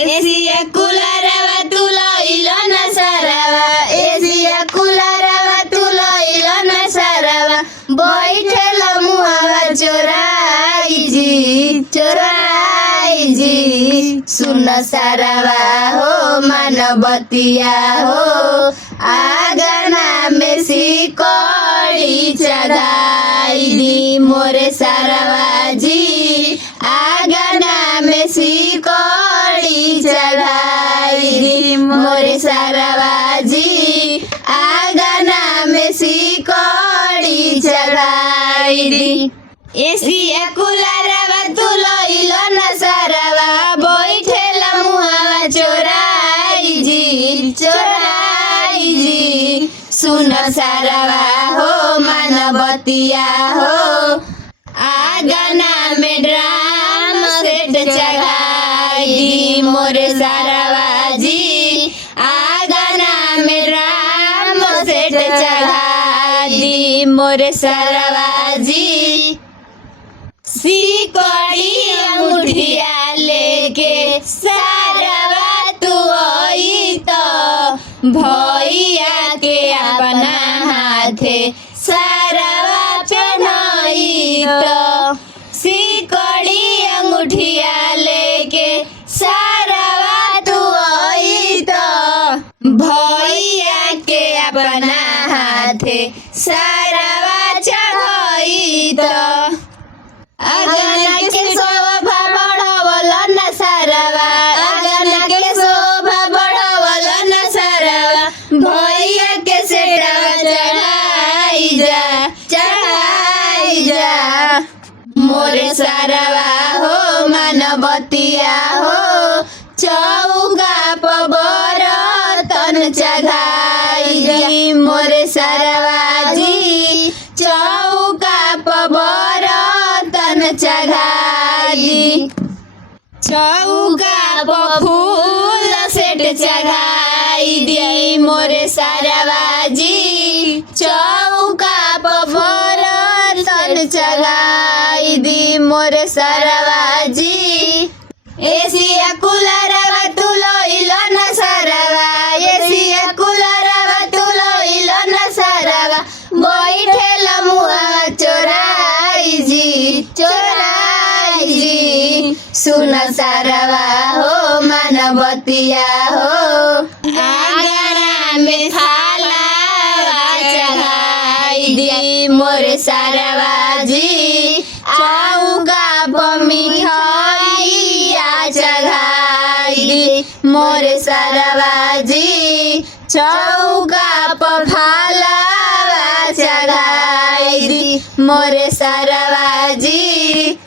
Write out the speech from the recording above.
Asia कुलारवा तू लइलो न सरवा, एसिया कुलारवा तू लइलो न सरवा, बैठेल मुहावा चोराई जी सुन सरवा हो मानवतिया हो, आगना में सिकड़ी चढ़ाई दी मोरे सरवा जी, आगना में सिकड़ी चढ़ाई दी मोरे सरवा जी, आगना में सिकड़ी चढ़ाई दी। एसिया कुलारवा तू लइलो न सरवा, बैठेल मुहावा चोराई जी सुन सरवा हो मानवतिया हो, आगना में ड्राम सेट चढ़ाई दी मोरे सरवा जी, आगना में ड्राम सेट चढ़ाई दी मोरे सरवा जी। सिकड़ी अंगूठिया लेके सरवा तू आई तो, भैया के अपना हाथे सरवा चढ़ाई तो, सिकड़ी अंगूठिया लेके सरवा तू आई तो, भैया के अपना हाथे सरवा चढ़ाई तो, अगना के शोभा बढ़वल न सरवा, अगना के शोभा बढ़वल न सरवा, भैया के सेटवा चढ़ाई जा मोरे सरवा हो मानवतिया हो, चौका पर बरतन चढ़ाई दी मोरे सरवा जी, चौका पर बरतन चढ़ाई दी, चौका पर फूल सेट चढ़ाई दी मोरे सरवा जी, चौका पर बरतन चढ़ाई दी मोरे सरवा जी। एसिया कुलारवा तू लइलो न सरवा, एसिया कुलारवा तू लइलो न सरवा, बैठेल मुहावा चोराई जी सुन सरवा हो मानवतिया हो, आगना में थाला चढ़ाई दी मोरे सरवा जी, चौका पर मिठाइया चढ़ाई दी मोरे सरवा जी, चौका पर फलवा चढ़ाई दी मोरे सरवा जी।